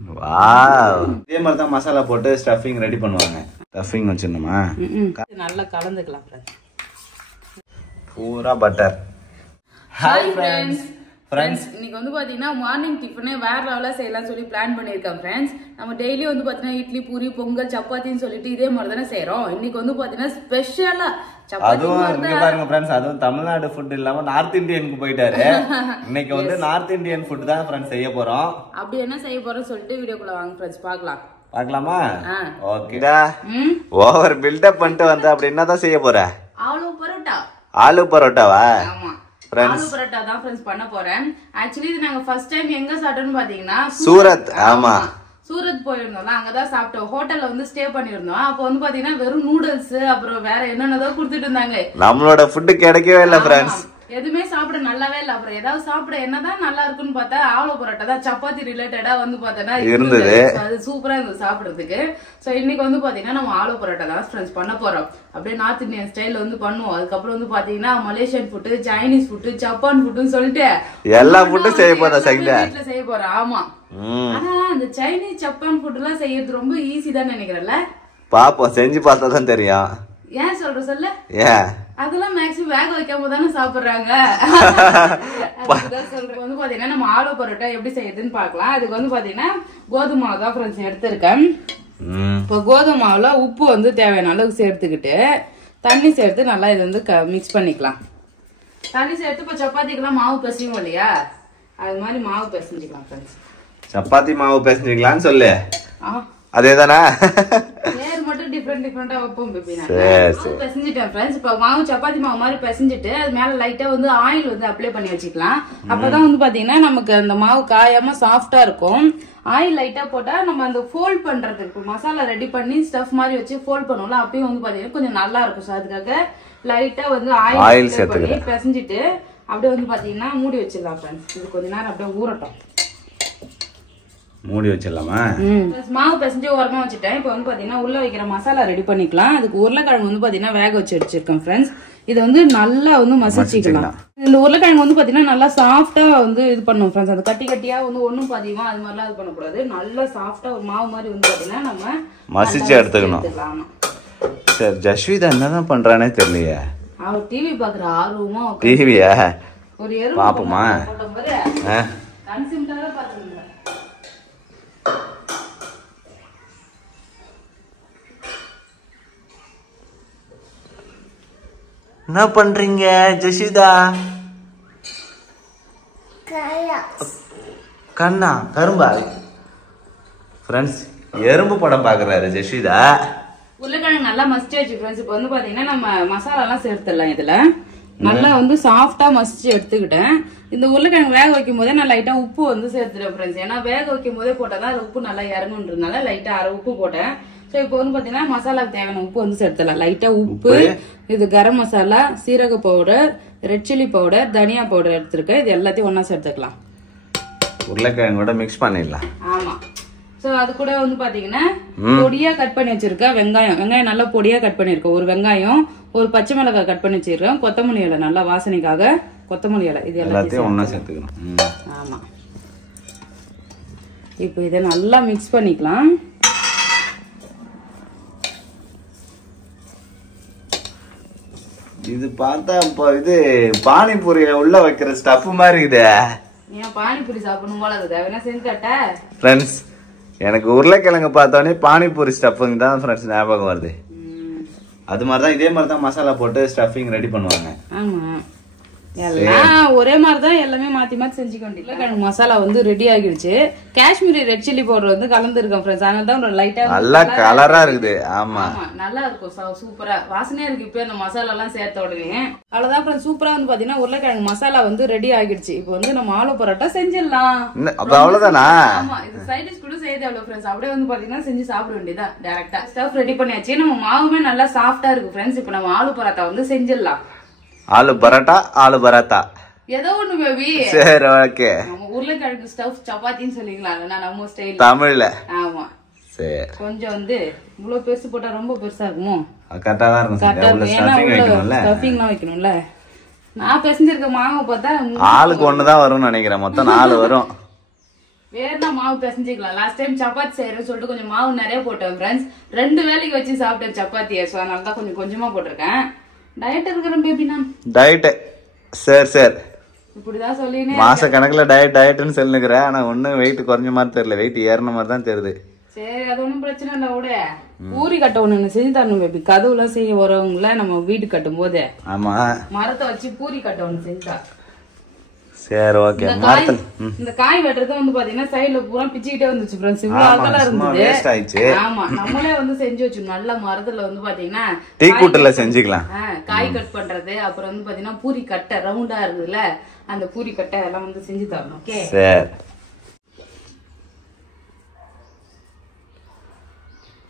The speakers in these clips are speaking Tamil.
வாவ் இதே மாதிரி தான் மசாலா போட்டு ஸ்டஃபிங் ரெடி பண்ணுவாங்க. ஸ்டஃபிங் வச்சிரணுமா? நல்லா கலந்துக்கலாம் பூரா பட்டர். ஹாய் ஃப்ரெண்ட்ஸ், இன்னைக்கு வந்து பாத்தீங்கன்னா மார்னிங் டிஃபனே வேற லெவலா செய்யலாம் சொல்லி பிளான் பண்ணிருக்கேன் ஃப்ரெண்ட்ஸ். நம்ம டெய்லி வந்து பாத்தீங்கன்னா இட்லி, பூரி, பொங்கல், சப்பாத்தின்னு சொல்லிட்டு இதே மாதிரி தானே செய்யறோம். இன்னைக்கு வந்து பாத்தீங்கன்னா ஸ்பெஷலா அதுவும் இங்க பாருங்க ஃப்ரெண்ட்ஸ், அதுவும் தமிழ்நாடு ஃபுட் இல்லாம நார்த் இந்தியனுக்கு போயிட்டாரு. இன்னைக்கு வந்து நார்த் இந்தியன் ஃபுட் தான் ஃப்ரெண்ட்ஸ் செய்ய போறோம். அப்படி என்ன செய்ய போறோம் சொல்லிட்டு வீடியோக்குள்ள வாங்க ஃப்ரெண்ட்ஸ் பார்க்கலாமா? ஓகேடா. ஓவர் பில்டப் பண்ணிட்டு வந்து அப்படி என்னதான் செய்ய போற? ஆலு பரோட்டாவா? ஆமா, ஆலு பரோட்டா தான் ஃப்ரெண்ட்ஸ் பண்ண போறேன். ஆக்சுவலி இது நாங்க ஃபர்ஸ்ட் டைம் எங்க சாப்பிட்டோம்னு பாத்தீங்கன்னா சூரத். ஆமா, சூரத் போயிருந்தோம்ல, அங்கதான் சாப்பிட்டோம். ஹோட்டல்ல வந்து ஸ்டே பண்ணிருந்தோம். அப்ப வந்து பாத்தீங்கன்னா வெறும் நூடுல்ஸ் அப்புறம் வேற என்னென்னதோ குடுத்துட்டு இருந்தாங்க. நம்மளோட ஃபுட் கிடைக்கவே இல்ல ஃப்ரெண்ட்ஸ். எதுவுமே சாப்பிட நல்லாவே இல்ல. அப்புறம் ஏதாவது சாப்பிட என்னதான் நல்லா இருக்குன்னு பார்த்தா ஆலு பரோட்டா தான், சப்பாத்தி ரிலேட்டடா வந்து பார்த்தா இருந்தது. அது சூப்பரா இருந்தது சாப்பிடறதுக்கு. சோ இன்னைக்கு வந்து பாத்தீங்கன்னா நம்ம ஆலு பரோட்டா தான் ஃப்ரெண்ட்ஸ் பண்ண போறோம். அப்படியே நார்த் இந்தியன் ஸ்டைல்ல வந்து பண்ணுவோம். அதுக்கப்புறம் வந்து பாத்தீங்கன்னா Malaysian food, Chinese food, Japan ஃபுட்னு சொல்லிட்டு எல்லா ஃபுட்டும் செய்ய போறோம். வீட்டுல செய்ய போறோம். ஆமா, ஆனா இந்த சைனீஸ் ஜப்பான் ஃபுட் எல்லாம் செய்யறது ரொம்ப ஈஸி தான் நினைக்கிறேன்ல. பாப்போம், செஞ்சு பார்த்தா தான் தெரியும். ஏன் சொல்ற சொல்ல? ஏன் அதெல்லாம் மேக்ஸிமம் வேக வைக்காம தானே சாப்பிடுறாங்க. சொல்றது வந்து பாத்தீங்கன்னா நம்ம ஆலு பரோட்டா எப்படி செய்யுதுன்னு பாக்கலாம். அதுக்கு வந்து பாத்தீங்கன்னா கோதுமை மாவு தான் ஃப்ரெண்ட்ஸ் எடுத்திருக்கேன். இப்போ கோதுமை மாவுல உப்பு வந்து தேவையான அளவுக்கு சேர்த்துக்கிட்டு தண்ணி சேர்த்து நல்லா இது வந்து மிக்ஸ் பண்ணிக்கலாம். தண்ணி சேர்த்து இப்போ சப்பாத்திக்கெல்லாம் மாவு பிசையும் இல்லையா, அது மாதிரி மாவு பிசைஞ்சிக்கலாம் ஃப்ரெண்ட்ஸ். சப்பாத்தி மாவு பிசைஞ்சிக்கலாம்னு சொல்லு. அதேதானே? பேர் மட்டும் டிஃபரெண்டா வைப்போம். பிசைஞ்சிட்டேன் ஃப்ரெண்ட்ஸ். இப்போ மாவு சப்பாத்தி மாவு மாதிரி பிசைஞ்சிட்டு அது மேல லைட்டா வந்து ஆயில் வந்து அப்ளை பண்ணி வச்சுக்கலாம். அப்பதான் வந்து பாத்தீங்கன்னா நமக்கு அந்த மாவு காயாம சாஃப்டா இருக்கும். ஆயில் லைட்டா போட்டா நம்ம அந்த ஃபோல்ட் பண்றதுக்கு மசாலா ரெடி பண்ணி ஸ்டஃப் மாதிரி வச்சு ஃபோல்ட் பண்ணுவோம்ல, அப்பயும் வந்து பாத்தீங்கன்னா கொஞ்சம் நல்லா இருக்கும். ஸோ அதுக்காக லைட்டா வந்து ஆயில் சேர்த்து பிசைஞ்சிட்டு அப்படியே வந்து பாத்தீங்கன்னா மூடி வச்சிடலாம் ஃப்ரெண்ட்ஸ். இது கொஞ்ச நேரம் அப்படியே ஊறட்டும். மூடி வச்சிடலாமா? மாவு பிசைஞ்சு ஓரமா வச்சுட்டேன். இப்போ வந்து பாத்தீங்கன்னா உள்ள வைக்கிற மசாலா ரெடி பண்ணிக்கலாம். அதுக்கு உருளைக்கிழங்கு வந்து பாத்தீங்கன்னா வேக வச்சு வச்சிருக்கேன் ஃப்ரெண்ட்ஸ். இதை வந்து நல்லா வந்து மசிச்சுக்கலாம். இந்த உருளைக்கிழங்கு வந்து பாத்தீங்கன்னா நல்லா சாஃப்டா வந்து இது பண்ணும் ஃப்ரெண்ட்ஸ். அது கட்டி கட்டியா வந்து ஒண்ணும் பாத்தீங்கன்னா அது மாதிரிலாம் இது பண்ணக்கூடாது. நல்லா சாஃப்டா ஒரு மாவு மாதிரி வந்து பாத்தீங்கன்னா நம்ம மசிச்சு எடுத்துக்கணும். சரி, ஜஸ்விதா என்னதான் பண்றானே தெரியலையே. அவர் டிவி பாக்குற ஆர்வமா டிவியா ஒரு எரு பாப்போமா? கன்சிம்டாவே பாத்துங்க. என்ன பண்றீங்க ஜஸ்விதா? கண்ணா கரும்பா ஃப்ரெண்ட்ஸ், எறும்பு படம் பாக்குறாரு ஜஸ்விதா. உருளைக்கிழங்கு நல்லா மசிச்சு வச்சு ஃப்ரெண்ட்ஸ். இப்போ வந்து பாத்தீங்கன்னா நம்ம மசாலா எல்லாம் சேர்த்துடலாம். இதுல நல்லா வந்து சாஃப்டா மசிச்சு எடுத்துக்கிட்டேன். இந்த உருளைக்கிழங்கு வேக வைக்கும் போதே நான் லைட்டா உப்பு வந்து சேர்த்துட்டேன் ஃப்ரெண்ட்ஸ். ஏன்னா வேக வைக்கும் போதே போட்டாதான் அது உப்பு நல்லா இறங்குன்றதுனால லைட்டா அரை உப்பு போட்டேன். ஸோ இப்போ வந்து பாத்தீங்கன்னா மசாலாவுக்கு தேவையான உப்பு வந்து சேர்த்துடலாம். லைட்டா உப்பு, இது கரம் மசாலா, சீரக பவுடர், ரெட் சில்லி பவுடர், தனியா பவுடர் எடுத்திருக்கேன். இது எல்லாத்தையும் ஒன்னா சேர்த்துக்கலாம். உருளைக்கிழங்கோட மிக்ஸ் பண்ணிடலாம். ஆமா. சோ அது கூட வந்து பாத்தீங்கன்னா பொடியா கட் பண்ணி வச்சிருக்கேன் வெங்காயம் நல்லா பொடியா கட் பண்ணிருக்கேன். ஒரு வெங்காயம், ஒரு பச்சை மிளகாய் கட் பண்ணி வச்சிருக்கேன். கொத்தமல்லி இலை நல்லா வாசனைக்காக கொத்தமல்லி இலை, இது எல்லாத்தையும் ஒண்ணா சேர்த்துக்கணும். ஆமா. இப்போ இதை நல்லா மிக்ஸ் பண்ணிக்கலாம். இது பார்த்தா இப்போ இது பானிபூரியில உள்ள வைக்கிற ஸ்டஃப் மாதிரி இது. ஏன் பானிபூரி சாப்பிடணும் போல இருக்குது? வேணா செஞ்சு காட்ட ஃப்ரெண்ட்ஸ். எனக்கு உருளைக்கிழங்கு பார்த்தோன்னே பானிபூரி ஸ்டஃபிங் தான் ஃப்ரெண்ட்ஸ் ஞாபகம் வருது. அது மாதிரிதான் இதே மாதிரி தான் மசாலா போட்டு ஸ்டஃபிங் ரெடி பண்ணுவாங்க. ஆமா, எல்லாம் ஒரே மாதிரிதான் எல்லாமே மாத்தி மாத்தி செஞ்சுக்க வேண்டியது. மசாலா வந்து ரெடி ஆகிடுச்சு. காஷ்மீரி ரெட் சில்லி பவுடர் வந்து கலந்துருக்கேன் ஃப்ரெண்ட்ஸ். அதனால தான் லைட்டா நல்லா கலரா இருக்குது. ஆமா, நல்லா இருக்கும். சூப்பரா வாசனையா இருக்கு. இப்ப இந்த மசாலா எல்லாம் சேர்த்த உடனே அவ்வளவுதான் ஃப்ரெண்ட்ஸ். சூப்பரா வந்து பாத்தீங்கன்னா உருளைக்கிழங்கு மசாலா வந்து ரெடி ஆகிடுச்சு. இப்போ வந்து நம்ம ஆலு பரோட்டா செஞ்சிடலாம். அவ்வளவுதானா? ஆமா, இது சைட் டிஷ் கூட செய்ய தேவை ஃப்ரெண்ட்ஸ். அப்படியே வந்து பாத்தீங்கன்னா செஞ்சு சாப்பிட வேண்டியதான் டைரக்டா. ஸ்டஃப் ரெடி பண்ணியாச்சு. நம்ம மாவுமே நல்லா சாஃப்டா இருக்கு ஃப்ரெண்ட்ஸ். இப்போ நம்ம ஆலு பரோட்டா வந்து செஞ்சிடலாம். ஆலு பரோட்டா, ஆலு பராத்தா ஏதோ ஒண்ணு பேபி. சரி, ஓகே. நம்ம உருளைக்கிழங்கு ஸ்டஃப் சப்பாத்தின்னு சொல்லிக்கலாம் நம்ம ஸ்டைல் தமிழ்ல. ஆமா, சரி. கொஞ்சம் வந்து இவ்வளவு பெருசு போட்டா ரொம்ப பெருசா இருக்குமோ? கரெக்டா தான் இருக்கும். ஸ்டஃபிங்லாம் வைக்கணும்ல. நான் பிசைஞ்சிருக்க மாவு பார்த்தா ஆளுக்கு ஒண்ணுதான் வரும்னு நினைக்கிறேன். மொத்தம் 4 வரும். வேறனா மாவு பிசைஞ்சிக்கலாம். லாஸ்ட் டைம் சப்பாத்தி செய்யறேன்னு சொல்லிட்டு கொஞ்சம் மாவு நிறைய போட்டேன் ஃப்ரெண்ட்ஸ். 2 வேளைக்கு வச்சு சாப்பிட்டேன் சப்பாத்தியை. ஸோ அதனால தான் கொஞ்சமா போட்டிருக்கேன். டயட் இருக்கிறேன் பேபி நான். டயட் சரி இப்படிதான் சொல்லினே மாச கணக்குல டயட்னு சொல்லுகிறேன். ஆனா ஒன்னும் வெயிட் குறைஞ்ச மாதிரி தெரியல, வெயிட் ஏறின மாதிரி தான் தெரியுது. சரி அது ஒன்றும் பிரச்சனை இல்லை விட. பூரி கட்ட ஒண்ணு செஞ்சு தரணும் பேபி. கதவுலாம் செய்ய வரவங்கள நம்ம வீடு கட்டும் போது ஆமா மரத்தை வச்சு பூரி கட்ட ஒண்ணு செஞ்சா. சரி ஓகே. இந்த காய் வெட்டுறது வந்து பாத்தீங்கன்னா சைடுல பூரா பிச்சுக்கிட்டே வந்துச்சு ஃப்ரெண்ட்ஸ். இவ்வளவு அகலா இருந்தது. ஆமா நம்மளே வந்து செஞ்சு வச்சு நல்ல மரத்துல வந்து பாத்தீங்கன்னா டீ கூட்டல செஞ்சுக்கலாம். காய் கட் பண்றது அப்புறம் வந்து பாத்தீங்கன்னா பூரி கட்டை ரவுண்டா இருக்குதுல்ல அந்த பூரி கட்டை எல்லாம் வந்து செஞ்சு தரணும். ஓகே சரி.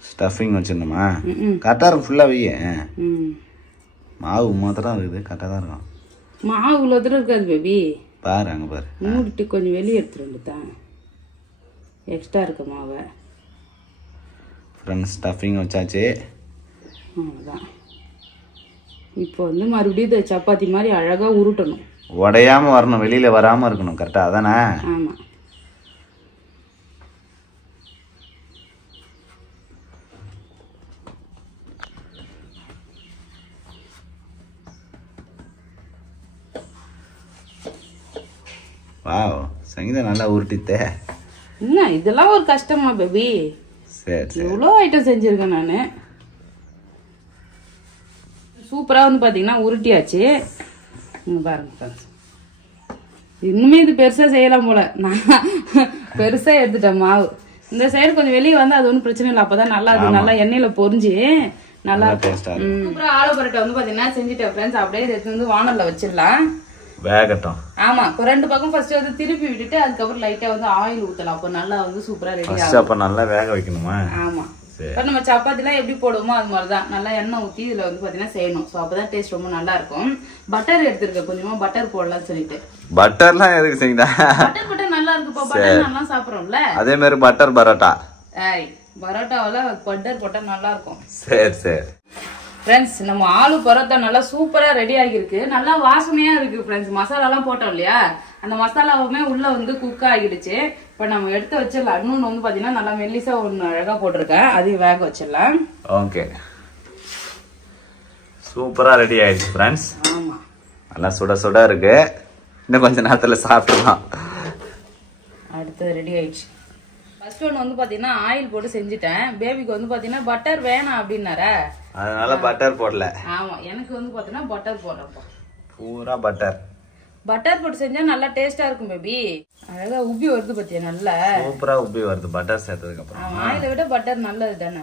ஸ்டஃபிங் வச்சிடணுமா? கரெக்டா இருக்கும் ஃபுல்லா வைய. மாவு மாத்திரம் இருக்குது, கரெக்டா தான் இருக்கும். மாவு இவ்வளோ தூரம் இருக்காது பேபி. பாரு அங்க பாரு. மூடிட்டு கொஞ்சம் வெளியே எடுத்துட்டு தான் எக்ஸ்ட்ரா இருக்க மாவை. ஃப்ரெண்ட்ஸ் ஸ்டஃபிங் வச்சாச்சு. அவ்வளோதான். இப்போ வந்து மறுபடியும் இந்த சப்பாத்தி மாதிரி அழகா உருட்டணும். உடையாம வரணும், வெளியில வராம இருக்கணும். கரெக்டா அதானே? ஆமா. வாவ் சங்கீதா நல்லா உருட்டித்தே. என்ன இதெல்லாம் ஒரு கஷ்டமா பேபி? சரி எவ்வளோ ஐட்டம் செஞ்சிருக்கேன் நானு. சூப்பரா வந்து பாத்தீங்கன்னா உருட்டியாச்சு. பாருங்க இன்னுமே இது பெருசா செய்யலாம் போல. நான் பெருசா எடுத்துட்டேன் மாவு. இந்த சைடு கொஞ்சம் வெளியே வந்து அது ஒன்றும் பிரச்சனை இல்லை. அப்பதான் நல்லா அது நல்லா எண்ணெயில பொரிஞ்சு நல்லா சூப்பரா ஆலு பரோட்டா வந்து பாத்தீங்கன்னா செஞ்சுட்டேன் ஃப்ரெண்ட்ஸ். அப்படியே எடுத்து வந்து வானல்ல வச்சிடலாம். வேகட்டும். ஆமா 2 பக்கம் ஃபர்ஸ்ட் வந்து திருப்பி விட்டுட்டு அதுக்கப்புறம் லைட்டா வந்து ஆயில் ஊத்தலாம். அப்ப நல்லா வந்து சூப்பரா ரெடி ஆகும். அப்ப நல்லா வேக வைக்கணுமா? ஆமா. இப்ப நம்ம சப்பாத்திலாம் எப்படி போடுவோமோ அது மாதிரிதான் நல்லா எண்ணெய் ஊத்தி இதுல வந்து பாத்தீங்கன்னா செய்யணும். சோ அப்பதான் டேஸ்ட் ரொம்ப நல்லா இருக்கும். பட்டர் எடுத்துருக்கேன், கொஞ்சமா பட்டர் போடலாம்னு சொல்லிட்டு. பட்டர்லாம் எதுக்கு செய்யுதா? பட்டர் நல்லா இருக்குப்பா. பட்டர் நல்லா சாப்பிடுறோம்ல. அதே மாதிரி பட்டர் பரோட்டா. பரோட்டாவில பட்டர் போட்டா நல்லா இருக்கும். சரி ஃப்ரெண்ட்ஸ் நம்ம ஆலு பரோட்டா நல்லா சூப்பரா ரெடி ஆகிருக்கு. நல்லா வாசனையா இருக்கு ஃப்ரெண்ட்ஸ். மசாலா எல்லாம் போட்டோம் இல்லையா, அந்த மசாலாவுமே உள்ள வந்து குக் ஆகிடுச்சு. இப்ப நம்ம எடுத்து வச்சிடலாம். இன்னொன்னு வந்து பாத்தீங்கன்னா நல்லா மெல்லிசா ஒண்ணு அழகா போட்டிருக்கேன், அதையும் வேக வச்சிடலாம். ஓகே சூப்பரா ரெடி ஆயிடுச்சு ஃப்ரெண்ட்ஸ். ஆமா நல்லா சுட சுட இருக்கு. இன்னும் கொஞ்ச நேரத்துல சாப்பிடலாம். அடுத்தது ரெடி ஆயிடுச்சு. ஃபர்ஸ்ட் ஒன்று வந்து பாத்தீங்கன்னா ஆயில் போட்டு செஞ்சுட்டேன். பேபிக்கு வந்து பாத்தீங்கன்னா பட்டர் வேணாம் அப்படின்னார, அதனால பட்டர் போடல. ஆமா எனக்கு வந்து பாத்தீங்கன்னா பட்டர் போடுறப்போ பூரா பட்டர் போட்டு செஞ்சா நல்லா டேஸ்டா இருக்கும் பேபி. அழகா உப்பி வருது பாத்தியா, நல்லா சூப்பரா உப்பி வருது பட்டர் சேர்த்ததுக்கு அப்புறம். ஆயில விட பட்டர் நல்லது தானே.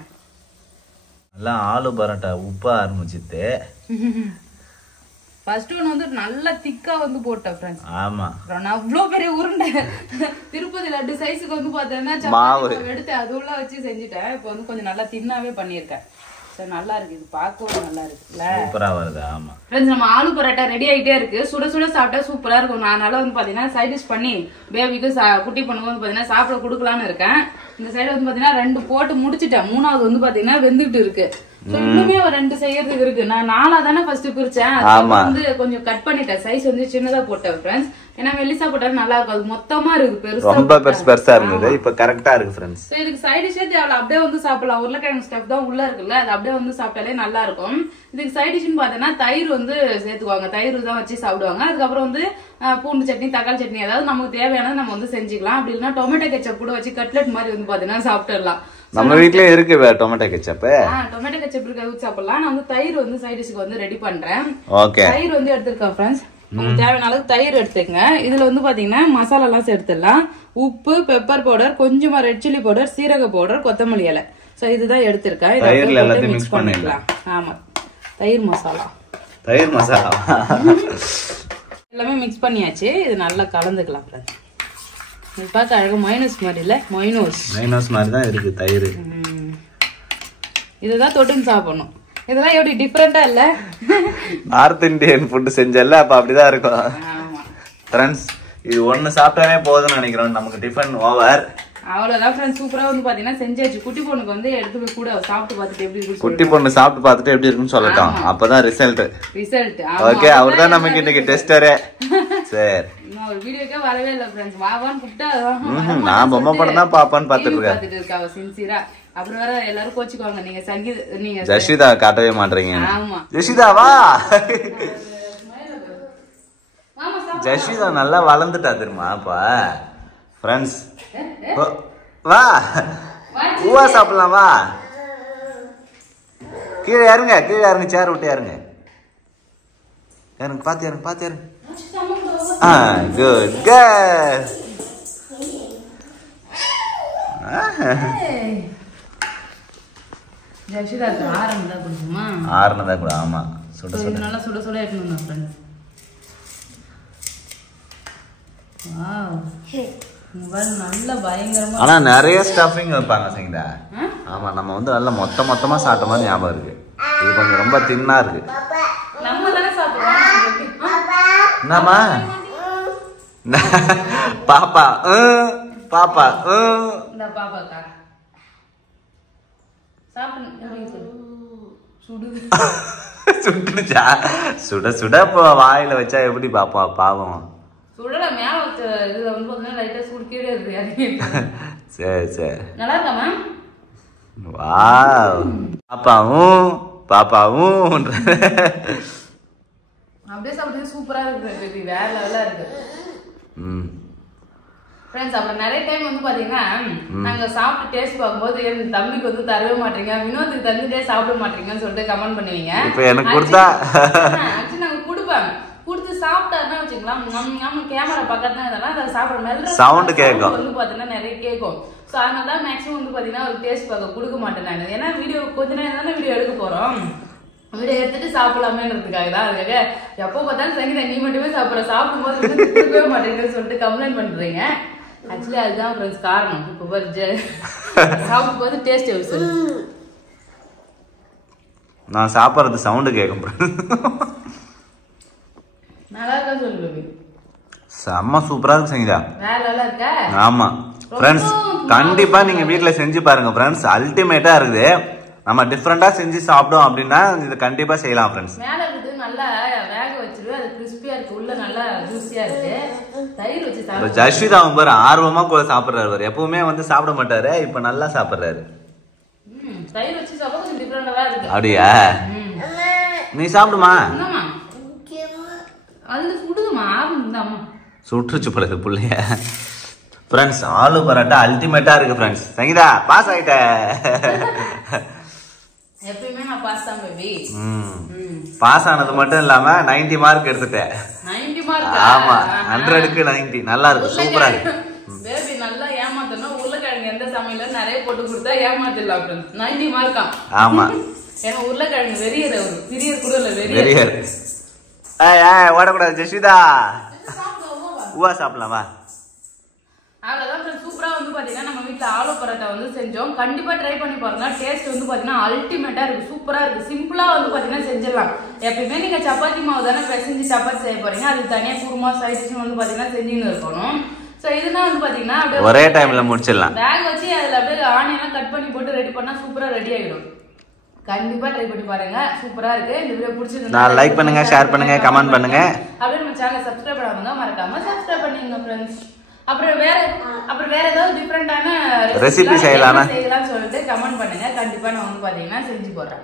நல்லா ஆலு பரோட்டா உப்பா ஆரம்பிச்சுட்டு ஃபர்ஸ்ட் ஒன் வந்து நல்லா திக்கா வந்து போட்டேன் ஃப்ரெண்ட்ஸ். ஆமா நான் அவ்வளோ பெரிய உருண்டை திருப்பதி லட்டு சைஸுக்கு வந்து பார்த்தேன்னா மாவு எடுத்து அது உள்ள வச்சு செஞ்சுட்டேன். இப்போ வந்து கொஞ்சம் நல்லா தின்னாவே பண்ணியிருக்கேன். சரி நல்லா இருக்கு, இது பார்க்கவும் நல்லா இருக்குல்ல, சூப்பரா வருது. ஆமா ஃப்ரெண்ட்ஸ் நம்ம ஆலு பரோட்டா ரெடி ஆகிட்டே இருக்கு. சுட சுட சாப்பிட்டா சூப்பரா இருக்கும். நான் அதனால வந்து பாத்தீங்கன்னா சைட் டிஷ் பண்ணி பேபிக்கு குட்டி பண்ணும்போது பாத்தீங்கன்னா சாப்பிட கொடுக்கலான்னு இருக்கேன். இந்த சைடு வந்து பாத்தீங்கன்னா 2 போட்டு முடிச்சுட்டேன். 3வது வந்து பாத்தீங்கன்னா வெந்துகிட்டு இருக்கு. இன்னுமே ஒரு 2 செய்யறதுக்கு இருக்கு. நான் 4ஆ தானே ஃபர்ஸ்ட் பிரிச்சேன். வந்து கொஞ்சம் கட் பண்ணிட்டேன். சைஸ் வந்து சின்னதா போட்டேன் ஃப்ரெண்ட்ஸ். ஏன்னா மெல்லிசா போட்டாலும் நல்லா இருக்கும். அது மொத்தமா இருக்கு, பெருசா ரொம்ப பெருசா இருந்தது. இப்ப கரெக்டா இருக்கு ஃப்ரெண்ட்ஸ். சோ இதுக்கு சைடு டிஷ்ஷே தேவையில்ல, அப்படியே வந்து சாப்பிடலாம். உருளைக்கிழங்கு ஸ்டஃப் தான் உள்ள இருக்குல்ல, அது அப்படியே வந்து சாப்பிட்டாலே நல்லா இருக்கும். இதுக்கு சைடு டிஷ்னு பாத்தீங்கன்னா தயிர் வந்து சேர்த்துக்குவாங்க. தயிர் தான் வச்சு சாப்பிடுவாங்க. அதுக்கப்புறம் வந்து பூண்டு சட்னி, தக்காளி சட்னி, ஏதாவது நமக்கு தேவையானது நம்ம வந்து செஞ்சுக்கலாம். அப்படி இல்லைன்னா டொமேட்டோ கெச்சப் கூட வச்சு கட்லெட் மாதிரி வந்து பாத்தீங்கன்னா சாப்பிட்டுடலாம். நம்ம வீட்லயே இருக்கு டொமேட்டோ கெச்சப். டொமேட்டோ கெச்சப் இருக்க ஊத்தி சாப்பிடலாம். நான் வந்து தயிர் வந்து சைடு டிஷ்க்கு வந்து ரெடி பண்றேன். ஓகே தயிர் வந்து எடுத்துருக்கேன் ஃப்ரெண்ட்ஸ். உங்களுக்கு தேவையான அளவுக்கு தயிர் எடுத்துக்கங்க. இதுல வந்து பாத்தீங்கன்னா மசாலா எல்லாம் சேர்த்துடலாம். உப்பு, பெப்பர் பவுடர், கொஞ்சமா ரெட் சில்லி பவுடர், சீரக பவுடர், கொத்தமல்லி இலை. சோ இதுதான் எடுத்திருக்கேன். இதை மிக்ஸ் பண்ணிக்கலாம். ஆமா தயிர் மசாலா எல்லாமே மிக்ஸ் பண்ணியாச்சு. இது நல்லா கலந்துக்கலாம் ஃப்ரெண்ட்ஸ். இது பார்க்க அழகா மைனஸ் மாதிரி இல்ல, மைனோஸ் மாதிரி தான் இருக்கு தயிர். இதுதான் தொட்டுன்னு சாப்பிடணும். இதெல்லாம் எப்படி டிஃபரெண்டா இல்ல? நார்த் இந்தியன் ஃபுட் செஞ்சல, அப்ப அப்படிதான் இருக்கும் ஃப்ரெண்ட்ஸ். இது ஒண்ணு சாப்பிட்டாவே போதும்னு நினைக்கிறோம். நமக்கு டிஃபன் ஓவர். அவ்வளவுதான் ஃப்ரெண்ட்ஸ். சூப்பரா வந்து பாத்தீங்கன்னா செஞ்சாச்சு. குட்டி பொண்ணுக்கு வந்து எடுத்து போய் கூட சாப்பிட்டு பார்த்துட்டு எப்படி இருக்கு. குட்டி பொண்ணு சாப்பிட்டு பார்த்துட்டு எப்படி இருக்குன்னு சொல்லட்டும். அப்பதான் ரிசல்ட். ஓகே, அவர்தான் நமக்கு இன்னைக்கு டெஸ்டரே. சரி, நான் ஒரு வீடியோக்கே வரவே இல்ல ஃப்ரெண்ட்ஸ். வாவான்னு கூப்பிட்டா நான் பொம்மை படம் தான் பாப்பான்னு பாத்துட்டு இருக்கா சின்சியரா. அப்புறம் வேற எல்லாரும் கோச்சுக்குவாங்க, நீங்க சங்கீத நீங்க ஜஷிதா காட்டவே மாட்டீங்க. ஆமா ஜஷிதா வா. ஜஷிதா நல்லா வளர்ந்துட்டா தெரியுமா அப்பா. ஃப்ரெண்ட்ஸ் வா ஊவா சாப்பிடலாம் வா. கீழே இறங்க, கீழே இறங்க, சேர் விட்டு இறங்க. இறங்க, பாத்து இறங்க, பாத்து இறங்க. Good girl. ஜஷிதாக்கு ஆரம்பம் தான் கொடுக்குமா? ஆரம்பம் தான் கூட. ஆமா, சுட சுட நல்லா சுட சுட எடுக்கணும் ஃப்ரெண்ட்ஸ். நல்ல பயங்கரமா. ஆனா நிறைய ஸ்டஃபிங் வைப்பாங்க சங்கீதா. ஆமா, நம்ம வந்து நல்லா மொத்தமா சாப்பிட்ட மாதிரி ஞாபகம் இருக்கு. இது கொஞ்சம் ரொம்ப தின்னா இருக்கு. நம்ம தானே சாப்பிடுவோம். என்னம்மா பாப்பா பாப்பா இந்த பாப்பாக்கா சுட்டுச்சா? சுட சுட இப்போ வாயில வச்சா எப்படி பாப்பா பாவம். சுடல மேல வச்ச இதுல வந்து பாத்தீங்கன்னா லைட்டா சூடு கீழே இருக்கு. சரி சரி, நல்லா இருக்காமா? வாவ், பாப்பாவும் பாப்பாவும் அப்படியே சாப்பிட்டு சூப்பரா இருக்கு. வேற லெவலா இருக்கு. ஃப்ரெண்ட்ஸ், அப்புறம் நிறைய டைம் வந்து பாத்தீங்கன்னா நாங்க சாப்பிட்டு டேஸ்ட் பார்க்கும்போது என் தம்பிக்கு வந்து தரவே மாட்டீங்க, வினோத்துக்கு தந்துட்டே சாப்பிட மாட்டீங்கன்னு சொல்லிட்டு கமெண்ட் பண்ணுவீங்க. இப்போ எனக்கு கொடுத்தா ஆக்சுவலி நாங்க கொடுப்போம். கொடுத்து சாப்பிட்டாருன்னா வச்சுக்கலாம், நம்ம கேமரா பக்கத்துல இதெல்லாம் அதை சாப்பிட மாதிரி சவுண்ட் கேட்கும் வந்து பாத்தீங்கன்னா நிறைய கேட்கும். ஸோ அதனால தான் மேக்ஸிமம் வந்து பாத்தீங்கன்னா ஒரு டேஸ்ட் பார்க்க கொடுக்க மாட்டேன் நான். ஏன்னா வீடியோ கொஞ்ச நேரம் தானே வீடியோ எடுக்க போறோம், வீடியோ எடுத்துட்டு சாப்பிடலாமேன்றதுக்காக தான். அதுக்காக எப்போ பார்த்தாலும் சங்கீதா நீ மட்டுமே சாப்பிட்ற, சாப்பிடும்போது கொடுக்கவே மாட்டேங்குன்னு சொல்லிட்டு கம்ப்ளைண்ட் பண்றீங்க. ஆக்சுவலி அதுதான் ஃப்ரெண்ட்ஸ் காரணம். இப்போ சாப்பிடும்போது டேஸ்ட் எப்படி சொல்லு. நான் சாப்பிட்றது சவுண்டு கேட்கும். நல்லா இருக்கா சொல்லு பேபி. செம்ம சூப்பரா இருக்கு சங்கீதா. வேற லெவலா இருக்கா? ஆமா ஃப்ரெண்ட்ஸ், கண்டிப்பா நீங்க வீட்ல செஞ்சு பாருங்க ஃப்ரெண்ட்ஸ். அல்டிமேட்டா இருக்குது. நம்ம டிஃபரெண்டா செஞ்சு சாப்பிடும் அப்படின்னா இது கண்டிப்பா செய்யலாம் ஃப்ரெண்ட்ஸ். மேல இருக்குது நல்லா வேக வச்சிரு, அது கிறிஸ்பியா இருக்கு, உள்ள நல்லா ஜூசியா இருக்கு. தயிர் வச்சு சாப்பிடு. ஜஷிதா பாரு ஆர்வமா கூட சாப்பிடுறாரு. எப்பவுமே வந்து சாப்பிட மாட்டாரு, இப்ப நல்லா சாப்பிடுறாரு. தயிர் வச்சு சாப்பிட கொஞ்சம் டிஃபரெண்டா இருக்கு. அப்படியா? நீ சாப்பிடுமா? அதுல சுடுமா? ஆமா சுட்டுச்சு போல புள்ளைய. ஃப்ரெண்ட்ஸ், ஆலு பரோட்டா அல்டிமேட்டா இருக்கு ஃப்ரெண்ட்ஸ். சங்கீதா பாஸ் ஆயிட்ட. எப்பயுமே நான் பாஸ் தான் பேபி. பாஸ் ஆனது மட்டும் இல்லாம 90 மார்க் எடுத்துட்டேன். 90 மார்க்? ஆமா, 100க்கு 90. நல்லா இருக்கு, சூப்பரா இருக்கு பேபி. நல்லா ஏமாத்தணும். உருளைக்கிழங்கு எந்த சமையல நிறைய போட்டு கொடுத்தா ஏமாத்திடலாம் ஃப்ரெண்ட்ஸ். 90 மார்க்கா? ஆமா. ஏன்னா உருளைக்கிழங்கு வெறியர், அவரு பிரியர் கூட இல்ல, வெறியர். ஓடக்கூடாது ஜஷிதா. ஊவா சாப்பிடலாமா? அவ்வளவுதான் சூப்பரா வந்து பாத்தீங்கன்னா நம்ம வீட்டுல ஆலு பரோட்டா வந்து செஞ்சோம். கண்டிப்பா ட்ரை பண்ணி பாருங்க. டேஸ்ட் வந்து பாத்தீங்கன்னா அல்டிமேட்டா இருக்கு, சூப்பரா இருக்கு. சிம்பிளா வந்து பாத்தீங்கன்னா செஞ்சிடலாம். எப்பயுமே நீங்க சப்பாத்தி மாவு தானே பிசைஞ்சு சப்பாத்தி செய்ய போறீங்க, அதுக்கு தனியா குருமா சைடிஷ் வந்து பாத்தீங்கன்னா செஞ்சுன்னு இருக்கணும். சோ இதுனா வந்து பாத்தீங்கன்னா ஒரே டைம்ல முடிச்சிடலாம். வேக வச்சு அதுல அப்படியே ஆனியன் கட் பண்ணி போட்டு ரெடி பண்ணா சூப்பரா ரெடி ஆயிடும். கண்டிப்பா ட்ரை பண்ணி பாருங்க, சூப்பரா இருக்கு. இந்த வீடியோ பிடிச்சிருந்தா லைக் பண்ணுங்க, ஷேர் பண்ணுங்க, கமெண்ட் பண்ணுங்க. அப்படியே நம்ம சேனலை சப்ஸ்கிரைப் பண்ணாமங்க மறக்காம சப்ஸ்கிரைப் பண்ணிடுங்க ஃப்ரெண்ட்ஸ். அப்புறம் வேற ஏதாவது டிஃபரெண்டான ரெசிபி செய்யலாம்னு சொல்லிட்டு கமெண்ட் பண்ணுங்க. கண்டிப்பா நான் வந்து பாத்தீங்கன்னா செஞ்சு போடுறேன்.